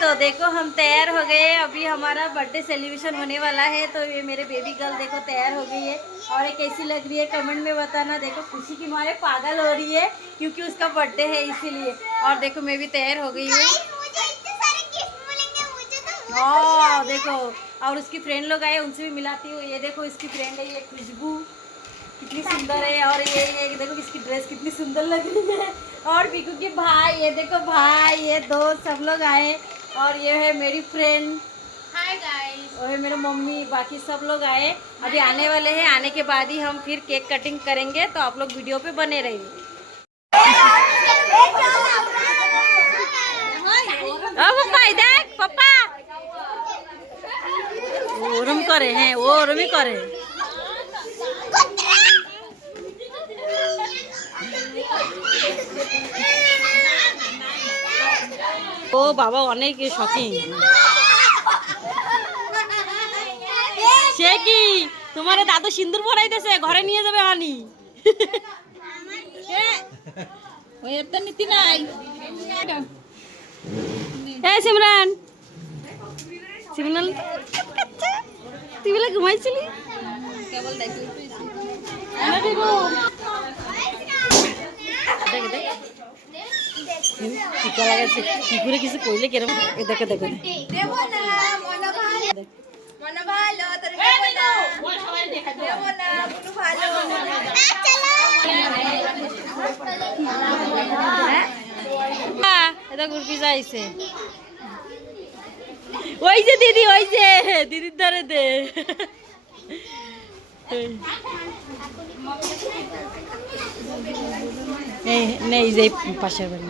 तो देखो हम तैयार हो गए। अभी हमारा बर्थडे सेलिब्रेशन होने वाला है। तो ये मेरे बेबी गर्ल देखो तैयार हो गई है। और ये कैसी लग रही है कमेंट में बताना। देखो खुशी की मारे पागल हो रही है क्योंकि उसका बर्थडे है इसीलिए। और देखो मैं भी तैयार हो गई हूँ। हाँ देखो, और उसकी फ्रेंड लोग आए उनसे भी मिलाती हूँ। ये देखो इसकी फ्रेंड है ये खुशबू, कितनी सुंदर है। और ये देखो इसकी ड्रेस कितनी सुंदर लग रही है। और पीकू की भाई, ये देखो भाई, ये दोस्त सब लोग आए। और ये है मेरी फ्रेंड, हाय गाइस। और मेरे मम्मी, बाकी सब लोग आए। अभी आने वाले हैं। आने के बाद ही हम फिर केक कटिंग करेंगे। तो आप लोग वीडियो पे बने रहिए। पप्पा देख, पप्पा ओरम करे हैं, वो ओरम ही करे। ও বাবা অনেক শকিং। সে কি তোমারে দাদু সিন্দুর পরাইতেছে, ঘরে নিয়ে যাবে হানি। ওই একটা নীতি নাই। এ সিমরান, সিমরান তুই বলে ঘুমাইছিলি? কেবল দেখি দেখ দেখ টিকা লাগাচ্ছে কি করে কিছু কইলে কেরম। দেখো দেখো দেব না মন ভালো, মন ভালো তোর দেব না সবাই দেখা দেব না মন ভালো। হ্যাঁ এটা গুরপি যাইছে। ওই যে দিদি, ওই যে দিদির ধরে দে। নেই যে পাশের বাড়ি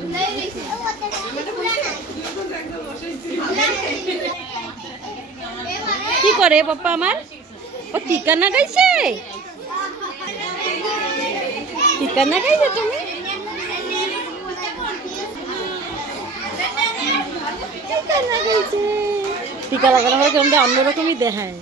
কি করে পাপ্পা আমার? ও টিকা না গাইছে, টিকা না গাইছে তুমি? টিকা না গাইছে, টিকা লাগানো হয় কেমন অন্যরকমই দেখায়।